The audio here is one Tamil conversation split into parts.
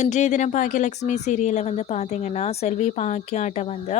இன்றைய தினம் பாக்கியலட்சுமி சீரியலில் வந்து பார்த்தீங்கன்னா செல்வி பாக்கியாட்ட வந்து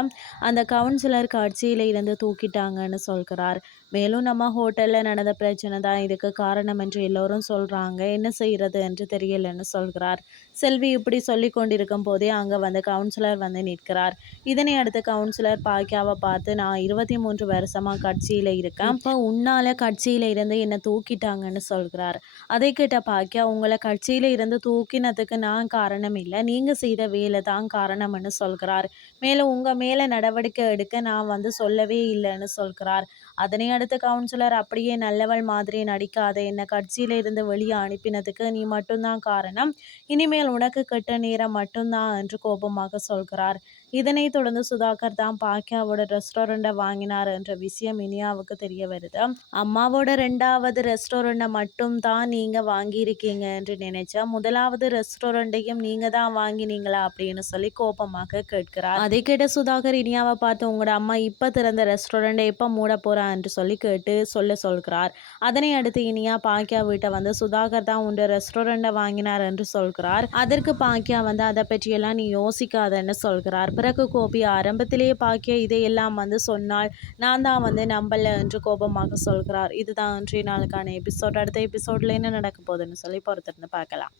அந்த கவுன்சிலர் கட்சியில் இருந்து தூக்கிட்டாங்கன்னு சொல்கிறார். மேலும் நம்ம ஹோட்டலில் நடந்த பிரச்சனை தான் இதுக்கு காரணம் என்று எல்லோரும் சொல்கிறாங்க என்ன செய்கிறது என்று தெரியலன்னு சொல்கிறார். செல்வி இப்படி சொல்லி கொண்டிருக்கும் போதே அங்கே வந்து கவுன்சிலர் வந்து நிற்கிறார். இதனை அடுத்து கவுன்சிலர் பாக்கியாவை பார்த்து நான் இருபத்தி மூன்று வருஷமாக கட்சியில் இருக்கேன். இப்போ உன்னால கட்சியில் இருந்து என்னை தூக்கிட்டாங்கன்னு சொல்கிறார். அதை கேட்ட பாக்கியா உங்களை கட்சியில் இருந்து தூக்கினதுக்கு நான் காரணம் இல்லை. நீங்கள் செய்த வேலை தான் காரணம்னு சொல்கிறார். மேலும் உங்கள் மேலே நடவடிக்கை எடுக்க நான் வந்து சொல்லவே இல்லைன்னு சொல்கிறார். அதனை அடுத்து கவுன்சிலர் அப்படியே நல்லவள் மாதிரி நடிக்காத என்னை கட்சியில இருந்து வெளியே அனுப்பினதுக்கு நீ மட்டும்தான் காரணம். இனிமேல் உனக்கு கெட்ட நேரம் மட்டும்தான் என்று கோபமாக சொல்கிறார். இதனைத் தொடர்ந்து சுதாகர் தான் பாக்கியாவோட ரெஸ்டாரண்ட்டை வாங்கினார் என்ற விஷயம் இனியாவுக்கு தெரிய வருது. அம்மாவோட ரெண்டாவது ரெஸ்டாரண்ட்டை மட்டும் தான் நீங்கள் வாங்கியிருக்கீங்க என்று நினைச்சா முதலாவது எல்லாத்தையும் நீங்கள் தான் வாங்கினீங்களா அப்படின்னு சொல்லி கோபமாக கேட்கிறார். அதை கேட்ட சுதாகர் இனியாவை பார்த்து உங்களோட அம்மா இப்போ திறந்த ரெஸ்டாரண்ட்டை எப்போ மூட போறா? என்று சொல்லி கேட்டு சொல்ல சொல்கிறார். அதனை அடுத்து இனியா பாக்கியா வீட்டை வந்து சுதாகர் தான் உண்ட ரெஸ்டாரண்ட்டை வாங்கினார் என்று சொல்கிறார். அதற்கு பாக்கியா வந்து அதை பற்றியெல்லாம் நீ யோசிக்காதன்னு சொல்கிறார். பிறகு கோபி ஆரம்பத்திலேயே பாக்கிய இதையெல்லாம் வந்து சொன்னால் நான் தான் வந்து நம்பல என்று கோபமாக சொல்கிறார். இதுதான் இன்றைய நாளுக்கான எபிசோட். அடுத்த எபிசோட்ல என்ன நடக்க போகுதுன்னு சொல்லி பொறுத்திருந்து பார்க்கலாம்.